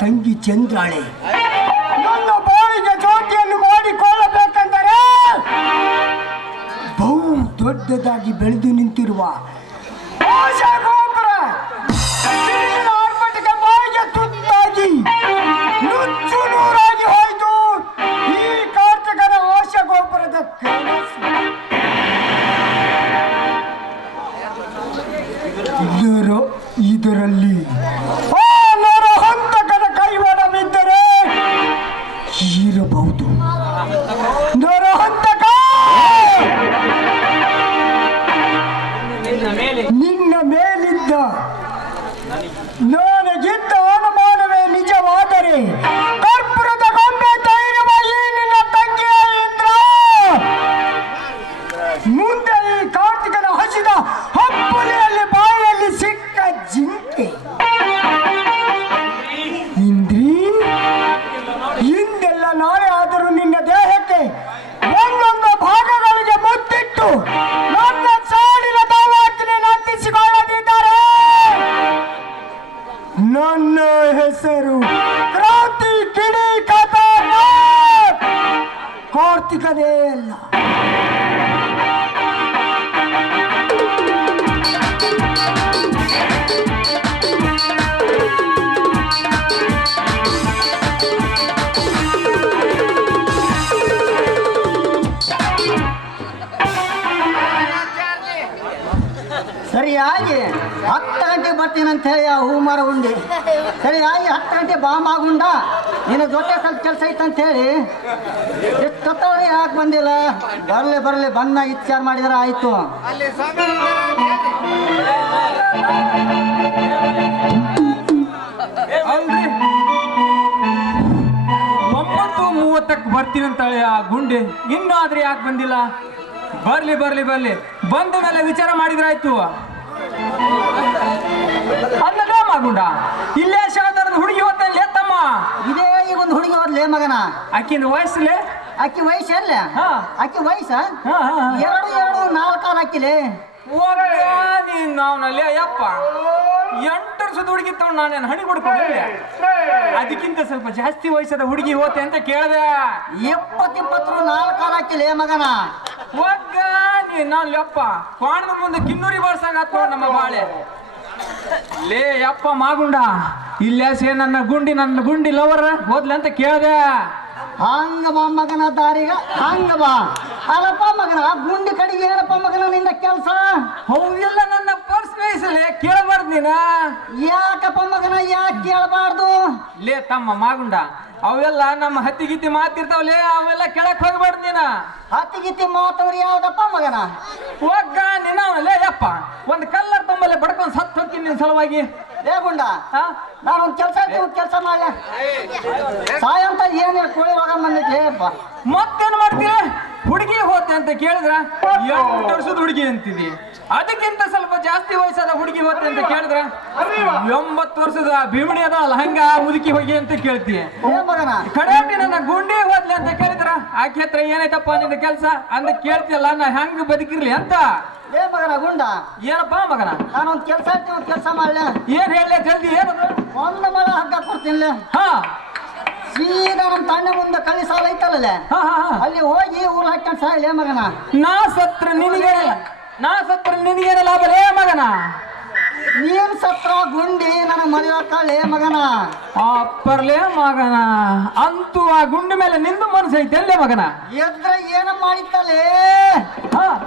ತಂಗಿ ಚಂದ್ರಾಳೆ ನನ್ನ ಬಾಳಿಗೆ ಜ್ಯೋತಿಯನ್ನು ಮಾಡಿಕೊಳ್ಳಬೇಕೆಂದರೆ ಬಹು ದೊಡ್ಡದಾಗಿ ಬೆಳೆದು ನಿಂತಿರುವ ಗೋಪುರ ಆರ್ಭಟಿಕ ಬಾಯಿಗೆ ತುತ್ತಾಗಿ ನುಚ್ಚು ನೂರಾಗಿ ಹೋಯಿತು ಈ ಕಾರ್ತಿಕನ ಆಶಾ ಗೋಪುರದ ಕನಸು. ಇದರಲ್ಲಿ ನರಹಂತಕದ ಕೈವಾಡವಿದ್ದರೆ ಇರಬಹುದು. ನರಹಂತಕ ನಿನ್ನ ಮೇಲಿದ್ದ ನನಗಿದ್ದ ಅನುಮಾನವೇ ನಿಜವಾದರೆ ಕರ್ಪೂರದ ಗೊಂಬೆ ಧೈರ್ಯವಾಗಿ ನಿನ್ನ ತಂಗಿಯ ಇಂದ್ರ ಮುಂದೆ ಈ ಕಾರ್ತಿಕನ ಹಸಿದ ಹಪ್ಪುಲಿಯಲ್ಲಿ ಬಾಯಲ್ಲಿ ಸಿಕ್ಕ ಜಿಂಕೆ ಇಂದ್ರಿ ಹಿಂದೆಲ್ಲ ನಾಳೆ ಆದರೂ ನಿನ್ನ ದೇಹಕ್ಕೆ ಒಂದೊಂದು ಭಾಗಗಳಿಗೆ ಮುತ್ತಿಟ್ಟು ನನ್ನ ಸಾಲಿನ ದಾವಾಗ್ನಿ ನಂದಿಸಿಕೊಳ್ಳದಿದ್ದಾರೆ ನನ್ನ ಹೆಸರು ಕ್ರಾಂತಿ ಕಿಡಿ ಕಾರ್ತಿಕನೇ ಅಲ್ಲ. ಸರಿಯಾಗಿ 10 ಗಂಟೆಗೆ ಬರ್ತೀನಿ ಅಂತ ಹೇಳಿ ಆ ಹೂ ಮಾರ ಉಂಡಿ ಸರಿಯಾಗಿ 10 ಗಂಟೆ ಬಾಮಾಗುಂಡ ನಿನ್ನ ಜೊತೆ ಸ್ವಲ್ಪ ಕೆಲಸ ಐತಂತ ಹೇಳಿ ಎಷ್ಟೊತ್ತವಳಿ ಯಾಕೆ ಬಂದಿಲ್ಲ? ಬರಲಿ ಬಂದ ವಿಚಾರ ಮಾಡಿದ್ರೆ ಆಯ್ತು. 9:30ಕ್ಕೆ ಬರ್ತೀನಿ ಅಂತಾಳೆ ಆ ಗುಂಡಿ. ಇನ್ನೂ ಆದ್ರೆ ಯಾಕೆ ಬಂದಿಲ್ಲ? ಬರ್ಲಿ ಬಂದ ಮೇಲೆ ವಿಚಾರ ಮಾಡಿದ್ರಾಯ್ತು. ಅಲ್ಲದೇ ಮಗುಂಡ ಇಲ್ಲೇ ಶಾವದಾರದ ಹುಡುಗಿ ಹೋಗ್ತಾನೆ ತಮ್ಮ. ಇದೇ ಈಗ ಒಂದು ಹುಡುಗಿ ಹೋದ್ಲೆ ಮಗನ. ಆಕಿನ ವಯಸ್ಸಲ್ಲಿ ಆಕಿ ವಯಸ್ಸಲ್ಲ ಆಕಿ ವಯಸ್ಸ 2 4 ಹಾಕಿಲೆ ನಾವ್ನಲ್ಲಿ ಅಯ್ಯಪ್ಪ 8 ವರ್ಷದ ಹುಡುಗಿ ತಗೊಂಡು ನಾನೇನು ಹಣಿ ಕೊಡ್ಕೊಂಡೆ. ಅದಕ್ಕಿಂತ ಸ್ವಲ್ಪ ಜಾಸ್ತಿ ವಯಸ್ಸದ ಹುಡುಗಿ ಹೋತೆ ಅಂತ ಕೇಳ್ದೆ. 20 4 ಹಾಕಿಲೆ ಮಗನ. ಒಗ್ಗ ನಾನು ಯಪ್ಪ ಕಾಣದ ಮುಂದೆ ಕಿನ್ನೂರಿ ಬರ್ಸಂಗ ನಮ್ಮ ಬಾಳೆ ಲೇ ಯಪ್ಪ ಮಾಗುಂಡ ಇಲ್ಲೇಸೆ ನನ್ನ ಗುಂಡಿ ಲವರ್ ಹೋದ್ಲೆ ಅಂತ ಕೇಳ್ದೆ. ಹಂಗ ಬಾ ಮಗನ ದಾರಿಗ ಹಂಗ ಬಾ. ಅಲ್ಲಪ್ಪ ಮಗನ ಗುಂಡಿ ಕಡೆಗೆ ಏನಪ್ಪ ಮಗನ ನಿನ್ನ ಕೆಲಸ? ಅವೆಲ್ಲ ನನ್ನ ಪರ್ಸನಲ್ ಕೇಳಬಾರ್ದು ನೀನ. ಯಾಕಪ್ಪ ಮಗನ ಯಾಕೆ ಕೇಳಬಾರ್ದು? ಲೇ ತಮ್ಮ ಮಾಗುಂಡ ಅವೆಲ್ಲ ನಮ್ಮ ಹತ್ತಿಗಿತ್ತಿ ಮಾತಿರ್ತಾವಲೇ ಅವೆಲ್ಲ ಕೆಳಕ್ ಹೋಗ್ಬಾರ್ದು ನೀನ. ಹತ್ತಿಗಿತ್ತಿ ಮಾತವ್ರಿ ಯಾವ್ದಪ್ಪ ಮಗನ? ಒಗ್ಗ ನಿನ್ನವನಲ್ಲೇ ಯಪ್ಪ ಒಂದು ಕಲ್ಲರ್ ತುಂಬಲೆ ಬಡ್ಕೊಂಡು ಸತ್ತು ಹೋಗ್ತೀನಿ ನಿನ್ ಸಲುವಾಗಿ. ಏ ಗುಂಡ ನಾನೊಂದು ಕೆಲಸ ಮಾಡ್ಯ ಸಾಯ ಅಂತ ಏನಿಲ್ಲ ಕೋಳಿ ರೋಗ ಬಂದೈತೆ. ಮತ್ತೇನ್ ಮಾಡ್ತೀರಿ? ಹುಡುಗಿ ಹೋತೆ ಅಂತ ಕೇಳಿದ್ರ 8 ವರ್ಷದ ಹುಡುಗಿ ಅಂತಿದಿ. ಅದಕ್ಕಿಂತ ಸ್ವಲ್ಪ ಜಾಸ್ತಿ ವಯಸ್ಸಾದ ಹುಡುಗಿ ಹೋತೆ ಅಂತ ಕೇಳಿದ್ರ 80 ವರ್ಷದ ಭೀಮಣಿ ಅದಲ್ಲ ಹಂಗ ಮುದುಕಿ ಹೋಗಿ ಅಂತ ಕೇಳ್ತೀಯ. ಕಡೆಯಟ್ಟಿ ನನ್ನ ಗುಂಡಿ ಹೋದ್ಲಿ ಅಂತ ಕೇಳಿದ್ರ ಆಕೆ ಹತ್ರ ಏನಾಯ್ತಪ್ಪ ನಿನ್ನ ಕೆಲಸ ಅಂತ ಕೇಳ್ತಿಯಲ್ಲ ನಾ ಹೆಂಗ ಬದುಕಿರ್ಲಿ ಅಂತ. ಏ ಮಗನ ಗುಂಡ ಏನಪ್ಪಾ ಮಗನ ನಾನೊಂದು ಕೆಲಸ ಮಾಡ್ಲ. ಏನ್ ಹೇಳ ಜಲ್ದಿ ಏನದು? ಒಂದು ಮಳ ಹಗ್ಗ ಕೊಡ್ತೀನಿ. ಹಾ ಸೀದಾ ನಮ್ಮ ತಂಡ ಮುಂದೆ ಕಳ್ಳಿ ಸಾಲ ಐತಲ್ಲ ಅಲ್ಲಿ ಹೋಗಿ ಊರು ಹಾಕೊಂಡು ಸಾಯಲೇ ಮಗನ. ನಾ ಸತ್ರ ನಿನಗೇನ ಲಾಭ ಲೇ ಮಗನ? ನೀನ್ ಸತ್ರ ಗುಂಡಿ ನನ್ನ ಮರೆಯೋಕಲೇ ಮಗನ. ಅಪ್ಪರ್ಲೇ ಮಗನ ಅಂತೂ ಆ ಗುಂಡಿ ಮೇಲೆ ನಿಂದು ಮನಸ್ಸು ಐತೆ ಮಗನ. ಎದ್ರ ಏನ ಮಾಡಿತ್ತಲೇ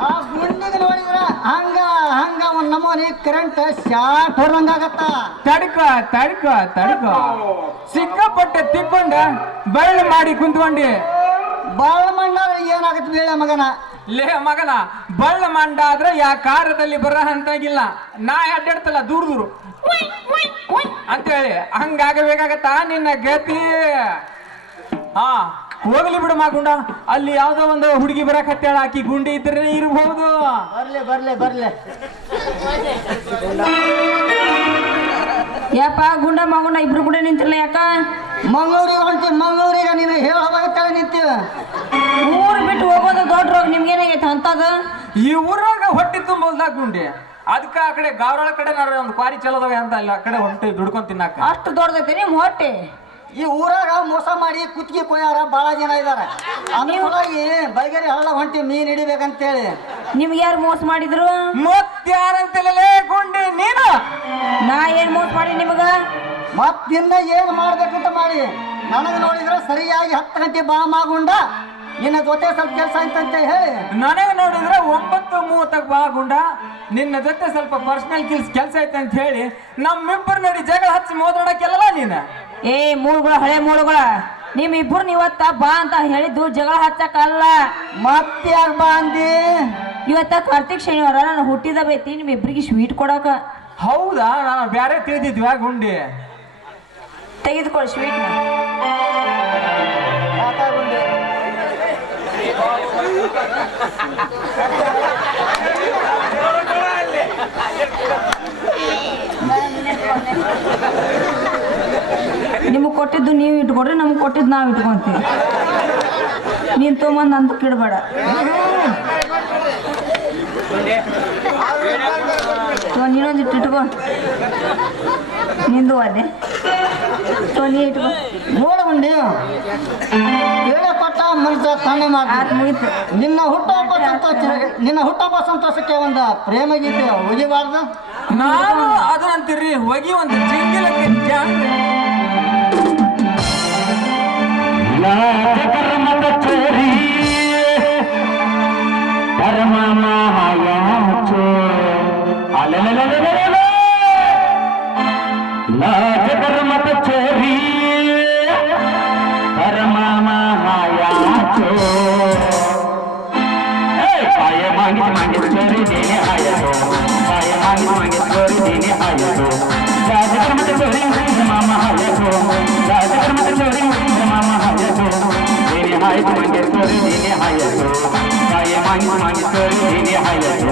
ಆ ಗುಂಡಿಗೆ ನೋಡಿದ್ರ ಹಂಗ ಒಂದ್ ನಮೂನಿ ಕರೆಂಟ್ ಶಾರ್ಟ್ ಹೊರಂಗಾಗತ್ತ. ತಡ್ಕ ಸಿಕ್ಕಾಪಟ್ಟೆ ತಿಕ್ಕೊಂಡ ಬಳ್ಳಿ ಮಾಡಿ ಕುಂತ್ಕೊಂಡಿ. ಬಾಳ ಮಣ್ಣಾದ್ರೆ ಏನಾಗತ್ತೆ ಬೇಳೆ ಮಗನ? ಲೇ ಮಗನ ಬಳ್ಳ ಮಂಡ ಆದ್ರೆ ಯಾ ಕಾರ್ಯದಲ್ಲಿ ಬರ ಅಂತಾಗಿಲ್ಲ. ನಾ ಅಡ್ಡಾಡ್ತಲ್ಲ ದೂರ ಅಂತ ಹೇಳಿ ಹಂಗಾಗಬೇಕಾಗತ್ತ ನಿನ್ನ ಗತಿ. ಹಾ ಹೋಗ್ಲಿ ಬಿಡು ಮಾಗುಂಡ ಅಲ್ಲಿ ಯಾವ್ದೋ ಒಂದು ಹುಡುಗಿ ಬರಕತ್ತೇಳ ಆಕಿ ಗುಂಡಿ ಇದ್ರೆ ಇರ್ಬಹುದು. ಬರ್ಲೆ ಯಾಪ ಗುಂಡ ಮಾಗುಂಡ ಇಬ್ರು ಕೂಡ ನಿಂತಿಲ್ಲ ಯಾಕ? ಮಂಗಳೂರಿಗೆ ನೀನು ಹೇಳಬೇಕಾಗ ನಿಂತೀವ. ಊರ್ ಬಿಟ್ಟು ಹೋಗೋದು ದೊಡ್ಡ ರೋಗ ನಿಮ್ಗೇನಾಗೈತೆ ಅಂತದ? ಈ ಊರಾಗ ಹೊಟ್ಟಿ ತುಂಬಲ್ದಾಗ ಗುಂಡಿ ಅದಕ್ಕ ಆ ಕಡೆ ಗಾವರಾಳ ಕಡೆ ಒಂದು ಕ್ವಾರಿ ಚಲೋದವೆ ಅಂತ ಅಲ್ಲಿ ಆ ಕಡೆ ಹೊಂಟಿ ದುಡ್ಕೊಂಡ್ ತಿನ್ನಾಕ. ಅಷ್ಟು ದೊಡ್ಡದೈತೆ ನಿಮ್ ಹೊಟ್ಟೆ. ಈ ಊರಾಗ ಮೋಸ ಮಾಡಿ ಕುತ್ತಿಗೆ ಕೊಯ್ಯಾರ ಬಹಳ ಜನ ಇದಾರೆ. ಅನುಕೂಲಾಗಿ ಬೈಗೇರಿ ಹಳ್ಳ ಹೊಂಟಿ ಮೀನ್ ಹಿಡಿಬೇಕಂತೇಳಿ. ನಿಮ್ಗೆ ಯಾರು ಮೋಸ ಮಾಡಿದ್ರು? ಮತ್ತಾರಂತಲೇ ಗುಂಡಿ ನೀನು. ನಾ ಏನ್ ಮೋಸ ಮಾಡಿ ನಿಮಗ? ಮತ್ ನಿನ್ನ ಏನ್ ಮಾಡ್ಬೇಕಂತ ಮಾಡಿ ನನಗೆ ನೋಡಿದ್ರೆ ಸರಿಯಾಗಿ 10 ಗಂಟೆ ಬಾ ಮಾಗುಂಡ ನಿನ್ನ ಜೊತೆ ಸ್ವಲ್ಪ ಕೆಲಸ ಆಯ್ತಂತ ಹೇಳಿ. ನನಗೆ ನೋಡಿದ್ರೆ 9:30 ಬಾ ಗುಂಡ, ನಿನ್ನ ಜೊತೆ ಸ್ವಲ್ಪ ಪರ್ಸನಲ್ ಕೆಲ್ಸ ಐತೆ ಅಂತ ಹೇಳಿ ನಮ್ಮಿಬ್ಬರು ನೋಡಿ ಜಗಳ ಹಚ್ಚಿ ಮೋದಾಡಕ್ಕೆಲ್ಲ ನೀನು. ಏ ಮೂಳುಗಳ, ಹಳೆ ಮೂಳುಗಳ, ನಿಮ್ ಇಬ್ರು ಇವತ್ತ ಬಾ ಅಂತ ಹೇಳಿದ್ದು ಜಗಳ ಹಚ್ಚಕ್ಕಲ್ಲ. ಮತ್ತೆ ಯಾಕೆ ಬಾ ಅಂದಿ? ಇವತ್ತ ಕಾರ್ತಿಕ್ ಶನಿವಾರ ನಾನು ಹುಟ್ಟಿದ ಬೈತಿ ನಿಮ್ ಇಬ್ರಿಗೆ ಸ್ವೀಟ್ ಕೊಡಕ. ಹೌದಾ? ನಾನು ಬ್ಯಾರೆ ತಿಳಿದಿದ್ವಿ ಗುಂಡಿ. ತೆಗೆದುಕೊಳ್ಳಿ ಸ್ವೀಟ್. ನಿಮಗೆ ಕೊಟ್ಟಿದ್ದು ನೀವು ಇಟ್ಕೊಡ್ರಿ, ನಮ್ಗೆ ಕೊಟ್ಟಿದ್ದು ನಾವು ಇಟ್ಕೊಂತೀವಿ. ನೀನ್ ತೊಗೊಂಬಂದು ಅಂತ ಇಡಬೇಡ. ನೀನೊಂದಿಟ್ಟು ಇಟ್ಕೊ, ನಿಂದು ಅದೇ ನೀ ಇಟ್ಕೊ. ನೋಡಗುಂಡಿ ಕೊಟ್ಟ ಮನುಷ್ಯ ತಾನೇ ಮಾಡಿ ಮುಗಿತು. ನಿನ್ನ ಹುಟ್ಟುಹಬ್ಬ ಸಂತೋಷಕ್ಕೆ ಒಂದು ಪ್ರೇಮ ಗೀತೆ ಒಗಿಬಾರ್ದು. ನಾನು ಅದಂತೀರಿ ಹೋಗಿ ಒಂದು ಜಿಂಗಿಲಕ್ಕೆ ಜಾಸ್ತಿ ಕರ್ಮದ ಚೋರಿ ಧರ್ಮ ಮಹಾಯಾಚೋ लाज कर्मत चोरी कर्म महायाचो पाय मागित चोरी देने आया तो पाय मागित चोरी देने आया तो लाज कर्मत चोरी कर्म महायाचो लाज कर्मत चोरी कर्म महायाचो देने आया चोरी देने आया तो पाय मागित चोरी देने आया तो